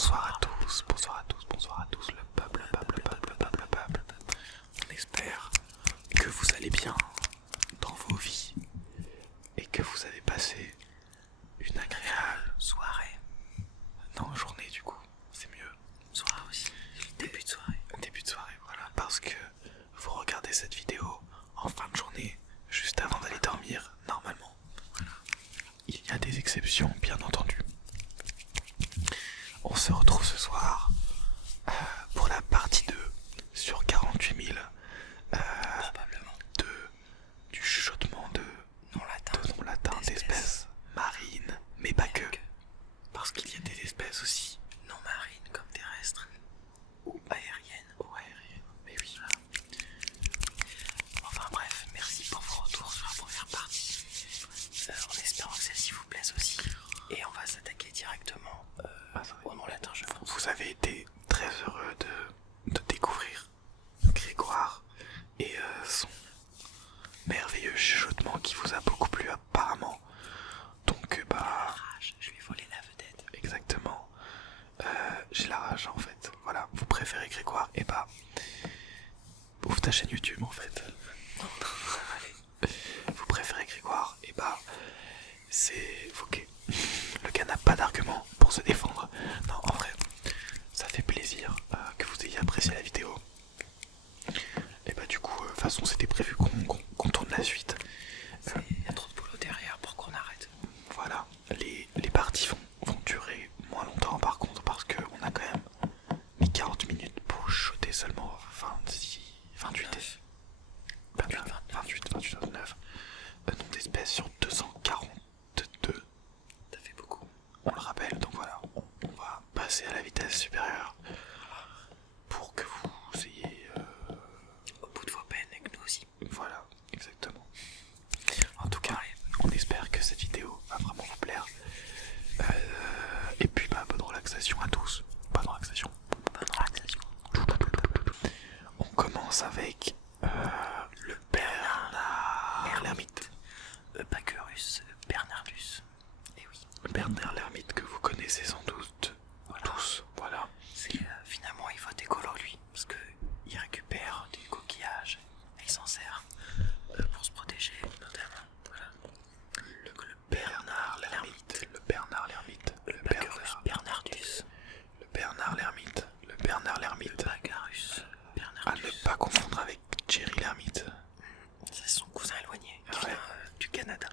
Bonsoir à tous, bonsoir à tous, bonsoir à tous, le peuple, le peuple, le peuple, le peuple, le peuple. On espère que vous allez bien dans vos vies et que vous avez passé une agréable soirée. Non, journée du coup, c'est mieux. Soirée aussi, début de soirée. Début de soirée, voilà, parce que vous regardez cette vidéo en fin de journée, juste avant d'aller dormir, normalement. Voilà. Il y a des exceptions, bien entendu. On se retrouve ce soir pour la partie 2 sur 48 000 Probablement. du chuchotement de Non latin d'espèces marines, mais pas que. Parce qu'il y a des espèces aussi non marines comme terrestres. Ou aériennes. mais oui. Enfin bref, merci pour vos retours sur la première partie. En espérant que celle-ci vous plaise aussi. Et on va s'attaquer directement au nom latin, je pense. Vous avez été très heureux de découvrir Grégoire et son merveilleux chuchotement qui vous a beaucoup plu apparemment. Donc Je lui ai volé la vedette. exactement. J'ai la rage en fait. Voilà, vous préférez Grégoire, et ouvre ta chaîne YouTube en fait. Vous préférez Grégoire, et c'est ok. Le gars n'a pas d'argument pour se défendre. Non, en vrai, ça fait plaisir que vous ayez apprécié la vidéo. Et du coup, de toute façon, c'était prévu qu'on tourne la suite. Il y a trop de boulot derrière pour qu'on arrête. Voilà, les parties vont durer moins longtemps par contre, parce qu'on a quand même mis 40 minutes pour shotter seulement 28, 29 nom d'espèce sur 242. Ça fait beaucoup. On le rappelle, donc voilà, on va passer à la vitesse supérieure pour que vous ayez... Au bout de vos peines et que nous aussi. Voilà, exactement. En tout cas, on espère que cette vidéo va vraiment vous plaire. Et puis bonne relaxation à tous. Bonne relaxation. Bonne relaxation. On commence avec le Bernard l'ermite. Pacurus Bernardus. Et oui. Bernard l'ermite que vous connaissez sans doute tous. Voilà. C'est finalement il vote écolo lui. Parce que il récupère des coquillages et il s'en sert pour se protéger notamment. Voilà. Le Bernard l'ermite. Le Bernard l'ermite. Le Pacurus Bernardus. Le Bernard l'ermite. Le Bernard l'ermite. Le Pacurus À ne Bernardus. pas confondre avec Jerry l'ermite. C'est son cousin éloigné qui Ouais. vient du Canada.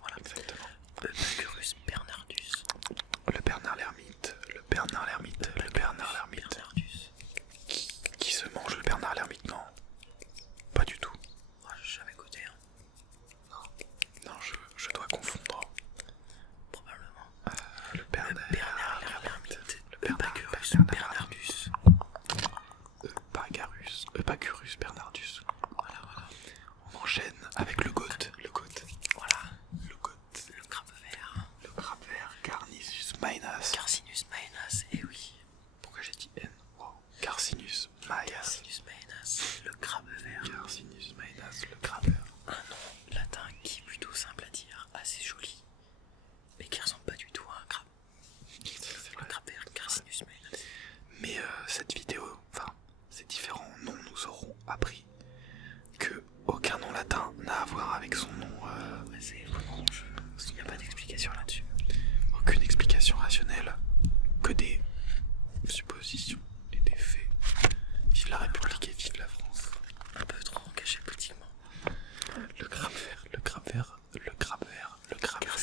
Voilà. Exactement. Le Pacurus Bernardus. Le Bernard l'ermite. Le Bernard l'ermite. Le Bernard l'ermite. Bernardus. Qui se mange le Bernard l'ermite? Non. Pas du tout. Moi j'ai jamais goûté. Hein. Non, je dois confondre. Probablement. Le Bernard l'ermite. Le Pacurus Bernardus. Pacurus Bernardus. Voilà. On enchaîne avec le goat. Voilà. Le goat. Le crabe vert. Le crabe vert. Carnisius maenas. Carcinus maenas. Et oui. Pourquoi j'ai dit N? Wow. Carcinus maenas. Carcinus maenas. Le crabe vert. Carcinus maenas. Le crabe vert. Un nom latin qui est plutôt simple à dire, assez joli, mais qui ressemble pas du tout à un crabe. Le crabe vert, Carcinus maenas. Mais cette vidéo, ces différents noms nous auront appris que aucun nom latin n'a à voir avec son nom. C'est vraiment, il n'y a pas d'explication là-dessus. Aucune explication rationnelle, que des suppositions et des faits. Vive la République et vive la France. Un peu trop caché politiquement. Le crabe vert, le crabe vert, le crabe vert, le crabe vert.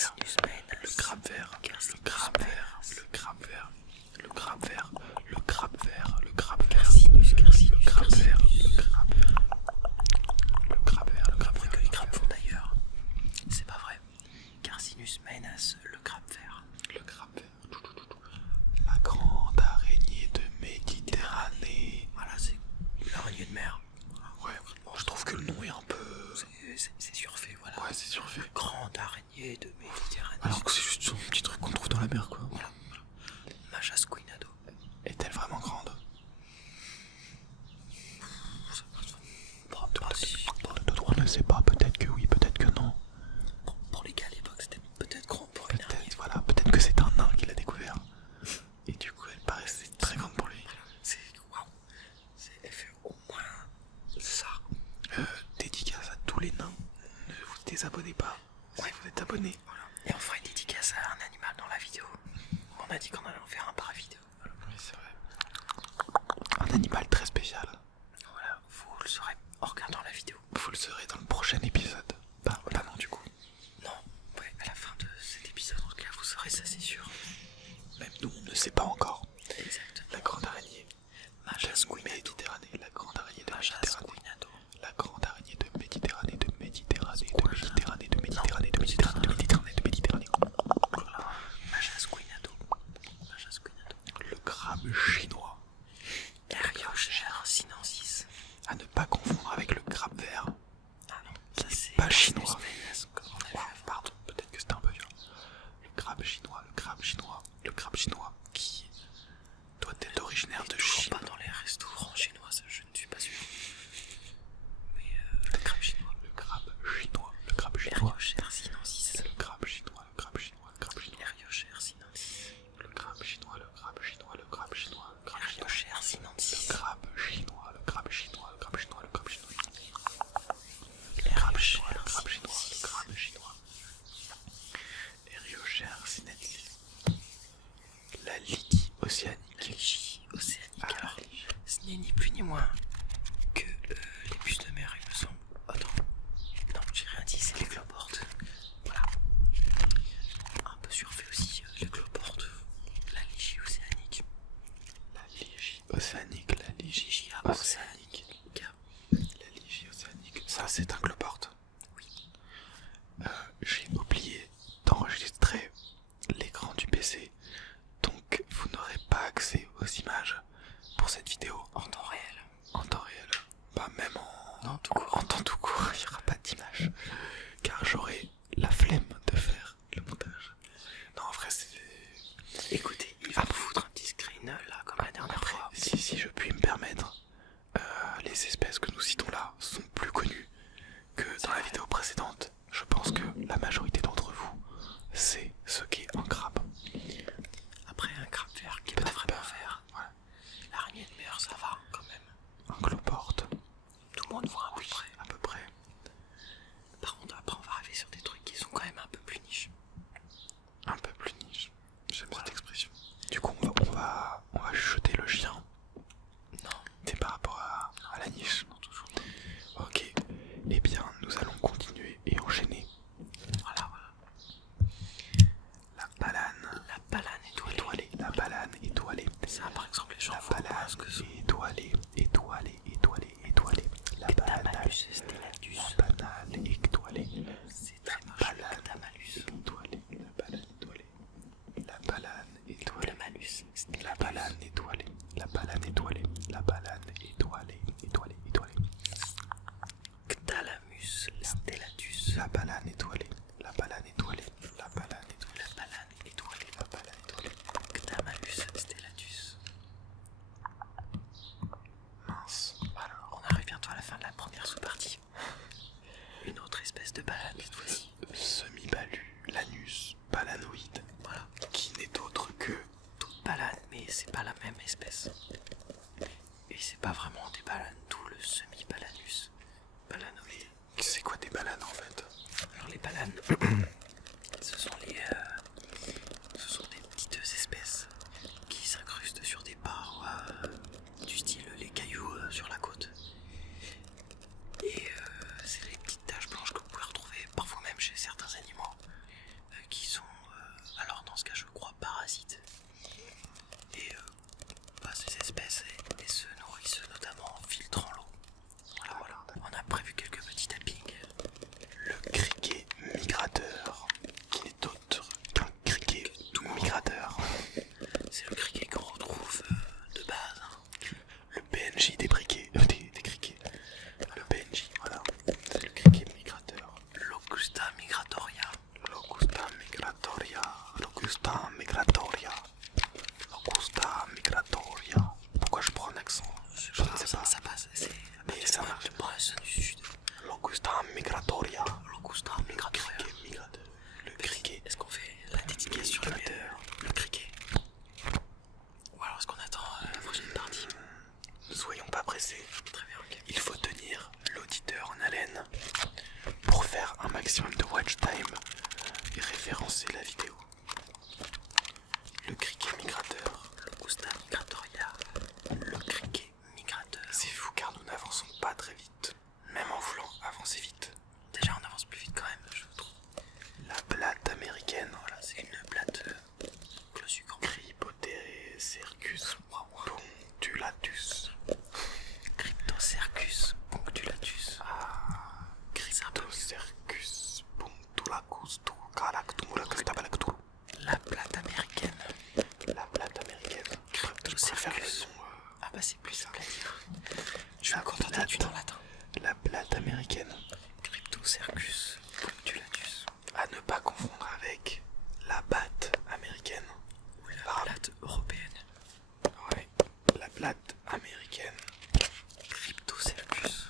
On a dit qu'on allait en faire un par vidéo. Oui, c'est vrai. Un animal très spécial. Voilà, vous le saurez en regardant la vidéo. Vous le saurez dans le prochain épisode. Pas non du coup. Non, ouais, à la fin de cet épisode, en tout cas, vous saurez ça, c'est sûr. Même nous, on ne sait pas encore. Exactement. La grande araignée de Méditerranée. La grande araignée de Méditerranée. La grande araignée de Méditerranée, de Méditerranée, de Méditerranée, de Méditerranée, de Méditerranée, de Méditerranée, de Méditerranée. Le crabe chinois. Eriochère sinensis. À ne pas confondre avec le crabe vert. Ah non, ça c'est pas chinois. Comme on a vu avant. Pardon, peut-être que c'était un peu violent. Le crabe chinois, le crabe chinois, le crabe chinois qui doit être originaire de Chine. Pas dans les restaurants chinois, ça, je ne suis pas sûr. Mais le crabe chinois. Le crabe chinois, le crabe chinois. Eriochère sinensis. Le crabe chinois, le crabe chinois, le crabe chinois. Eriochère sinensis. Le crabe chinois, le crabe chinois, le crabe chinois, le crabe chinois. Eriochère sinensis. Le crabe chinois, le crabe chinois, le crabe chinois, le crabe chinois. Le crabe chinois, le crabe chinois, le crabe chinois. Eriochère sinensis. La ligie océanique. La ligie océanique. Alors, ce n'est ni plus ni moins que les puces de mer, il me semble. Attends. Non, j'ai rien dit, c'est les cloportes. Voilà. Un peu surfait aussi, les cloportes. La ligie océanique. La ligie océanique, la ligie océanique. La ligie océanique. Ça, c'est un cloporte. Oui. J'ai oublié d'enregistrer l'écran du PC, donc vous n'aurez pas accès aux images pour cette vidéo En temps réel. en temps réel. Pas même Non, tout court. en temps tout court, il n'y aura pas d'image, car j'aurai la flemme de faire le montage. Non, en vrai, c'est... Écoutez, il va me foutre un petit screen là, comme la dernière Après, fois. si je puis me permettre, les espèces que nous citons là sont plus connues que dans la vidéo précédente. Je pense que la majorité d'entre vous sait ce qu'est un crabe. Après, un crabe vert qui est pas Peut-être vraiment pas. vert. Voilà. L'araignée de mer, ça va quand même. Un cloporte, Tout le monde voit à peu près. à peu près. Par contre, après, on va arriver sur des trucs qui sont quand même un peu plus niches. Un peu plus niche. J'aime cette expression. Du coup, on va chuchoter le chien. Non. C'est par rapport à la niche. Non, toujours. Ok. Eh bien, nous allons continuer et enchaîner. Voilà. La balane. La balane étoilée. La balane étoilée. Ça, par exemple, les gens La font pas balane ce que c'est. étoilée. La balane. Ctamalus stellatus. La banane étoilée. C'est très moche. Balane Ctamalus. étoilée. La balane étoilée. La balane étoilée. Ctamalus. La balane étoilée. La balane étoilée. La balane étoilée. Ctalamus stellatus. La balane étoilée. La balane étoilée. La balane étoilée. La balane étoilée. La balane étoilée. Ctamalus stellatus. Mince. Alors, On arrive bientôt à la fin de la première sous-partie. Une autre espèce de balane cette fois-ci. semi-balu, l'anus balanoïde, Voilà. qui n'est autre que D'autres balanes, mais c'est pas la même espèce. Et c'est pas vraiment des balanes, d'où le semi-balanus. Balanoïde. c'est quoi des balanes en fait? Alors les balanes, ce sont des petites espèces qui s'incrustent sur des parois du style les cailloux sur la côte. Et c'est les petites taches blanches que vous pouvez retrouver parfois même chez certains animaux qui sont, alors dans ce cas je crois, parasites. Et ces espèces elles se nourrissent notamment en filtrant l'eau. Voilà. On a prévu quelques petits tappings. Le criquet migrateur, qui n'est autre d'autre? Il y a le criquet migrateur. C'est fou car nous n'avançons pas très vite, même en voulant avancer vite. Déjà, on avance plus vite quand même, je trouve. La blatte américaine, Voilà, c'est une blatte closucant. Cryptocercus punctulatus. Cryptocercus punctulatus. Cryptocercus punctulacus galactumulacus tabalactus. La blatte américaine. La blatte américaine. Je préfère le son. Ah bah c'est plus simple à dire. Je vais me contenter du temps latin. La blatte américaine. Cryptocercus punctulatus. À ne pas confondre avec la batte américaine. Ou la blatte européenne. Ouais, la blatte américaine. Cryptocercus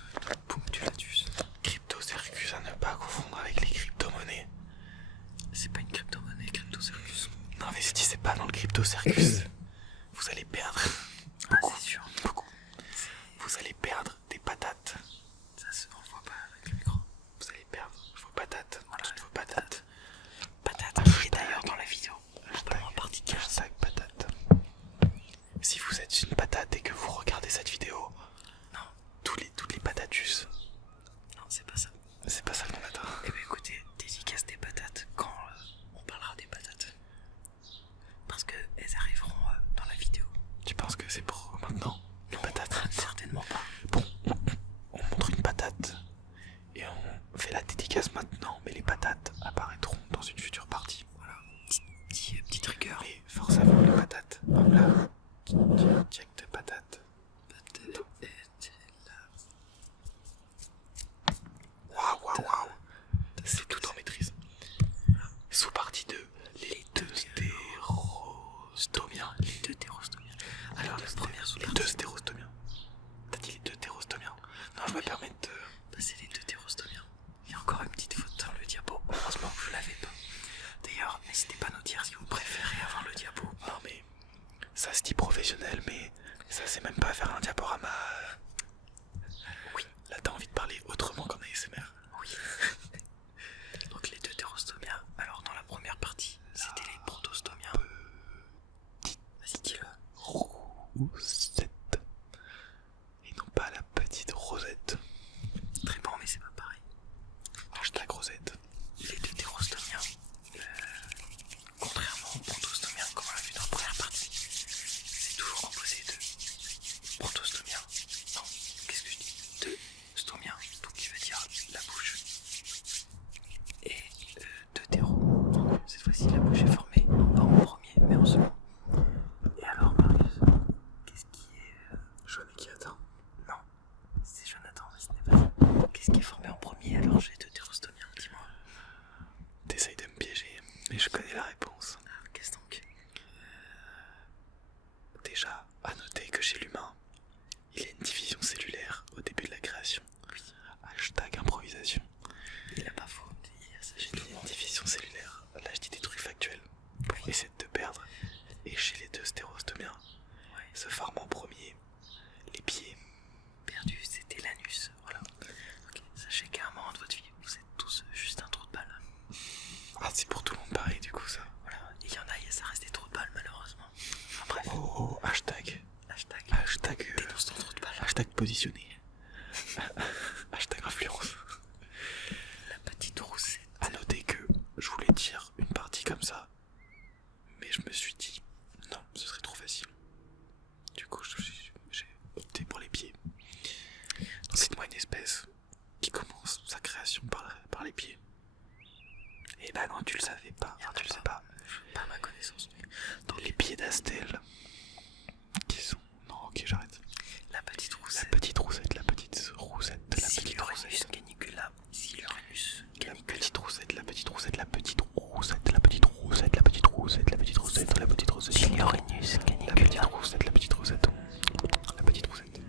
punctulatus. Cryptocercus à ne pas confondre avec les crypto-monnaies. C'est pas une crypto-monnaie, Cryptocercus. N'investissez pas dans le cryptocercus. Vous allez perdre. Ah, c'est sûr. Beaucoup. Vous allez perdre des patates. Ça se voit pas avec le micro. Vous allez perdre vos patates. Toutes vos patates. Patate. Et d'ailleurs dans la vidéo, notamment en partie 15. Hashtag patate. Si vous êtes une patate et que vous regardez cette vidéo, Non, toutes les patatus. non, c'est pas ça. C'est pas ça le nom latin. Eh bien écoutez, dédicace des patates quand on parlera des patates. Parce que elles arriveront dans la vidéo. Tu penses que c'est pour maintenant? Les patates? Certainement pas. Bon, on montre une patate et on fait la dédicace maintenant, mais les patates apparaîtront dans une future partie. Voilà, petit trigger. Mais force à vous les patates. Hop là. Check de patates. Waouh. C'est tout en maîtrise. Sous-partie 2. Les deux stérostomiens. Les deux thérostomiens. Alors la première Les sous-partie, deux stérostomiens. T'as dit les deux stérostomiens? Non, je me permets de... c'est les deux thérostomiens. Il y a encore une petite faute dans le diapo. Heureusement que je l'avais pas. D'ailleurs, n'hésitez pas à nous dire si vous préférez avoir le diapo. Non mais... Ça se dit professionnel, mais... Ça c'est même pas faire un diaporama... Oui. Là t'as envie de parler autrement qu'en ASMR. Oui. Donc les deux thérostomiens. Alors dans la première partie, c'était les protostomiens. Vas-y, dis-le. Rosette. Et non pas la petite Rosette. Très bon, mais c'est pas pareil. Hashtag Rosette. Les deux thérostomiens, contrairement aux protostomiens, comme on l'a vu dans la première partie, c'est toujours composé de protostomiens. Non, qu'est-ce que je dis? De stomiens, donc qui veut dire la bouche. Et de terreau. Donc cette fois-ci, la bouche est formée pas en premier, mais en second. Et alors, Marius, qu'est-ce qui est. Jaune et qui atteint. Non, c'est Jonathan, mais ce n'est pas ça. Qu'est-ce qui est formé en premier alors j'ai deux thérostomiens? Dis-moi. T'essayes de me piéger, mais je connais la réponse. Ah, qu'est-ce donc? Déjà, à noter que chez l'humain, il y a une division cellulaire au début de la création. Oui. Hashtag improvisation. Il a pas faux, ça j'ai Il tout y a le une monde. division cellulaire. Là, je dis des trucs factuels pour essayer de te perdre. Et chez les deux stérostomiens, Ouais. se forment en premier les pieds. Perdu, c'était l'anus. Voilà. Ok. Sachez qu'à un moment de votre vie, vous êtes tous juste un trou de balle. Ah, c'est pour tout le monde pareil, du coup, ça. Voilà. Et il y en a, ça reste des trous de balle, malheureusement. Enfin, bref. Oh, hashtag. Hashtag. Dénonce ton trou de balle. Hashtag positionné. Hashtag influence. La petite roussette. À noter que je voulais dire une partie comme ça, mais je me suis dit non, ce serait trop facile. Du coup, j'ai opté pour les pieds. Donc, cite-moi une espèce qui commence sa création par les pieds. Et bah non, tu le savais pas. Y en a Tu le pas. sais pas. Pas à ma connaissance, mais. Donc, Les pieds d'Astel, qui sont... Non, ok, j'arrête. la petite La roussette. petite roussette, la petite roussette, la petite Silurinus roussette. canicula. Silurinus La canicula. petite roussette, la petite roussette, la petite roussette, la petite roussette, la petite roussette, la petite roussette, la petite roussette, Silurinus la petite canicula. roussette, la petite roussette, la petite roussette.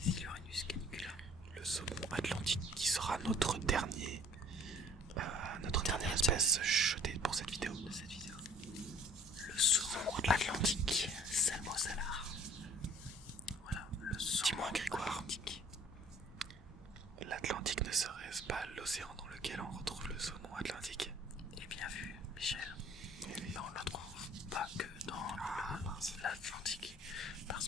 Silurinus canicula. Le saumon atlantique qui sera notre dernière espèce jetée pour cette vidéo. De cette vidéo. Le saumon Atlantique. Salmosalar. Voilà, le saumon Dis-moi, Grégoire. atlantique. L'Atlantique ne serait-ce pas l'océan dans lequel on retrouve le saumon atlantique? Et bien vu, Michel. Eh oui. Mais on ne le trouve pas que dans l'Atlantique. Parce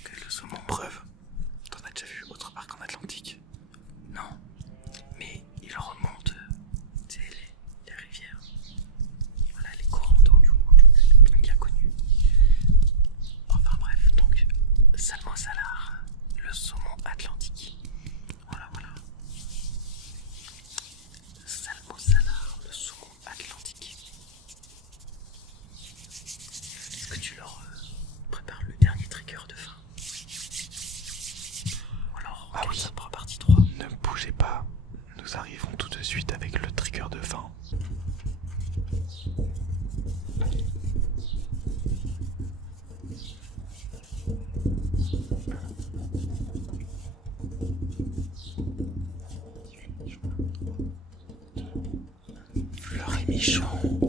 méchant.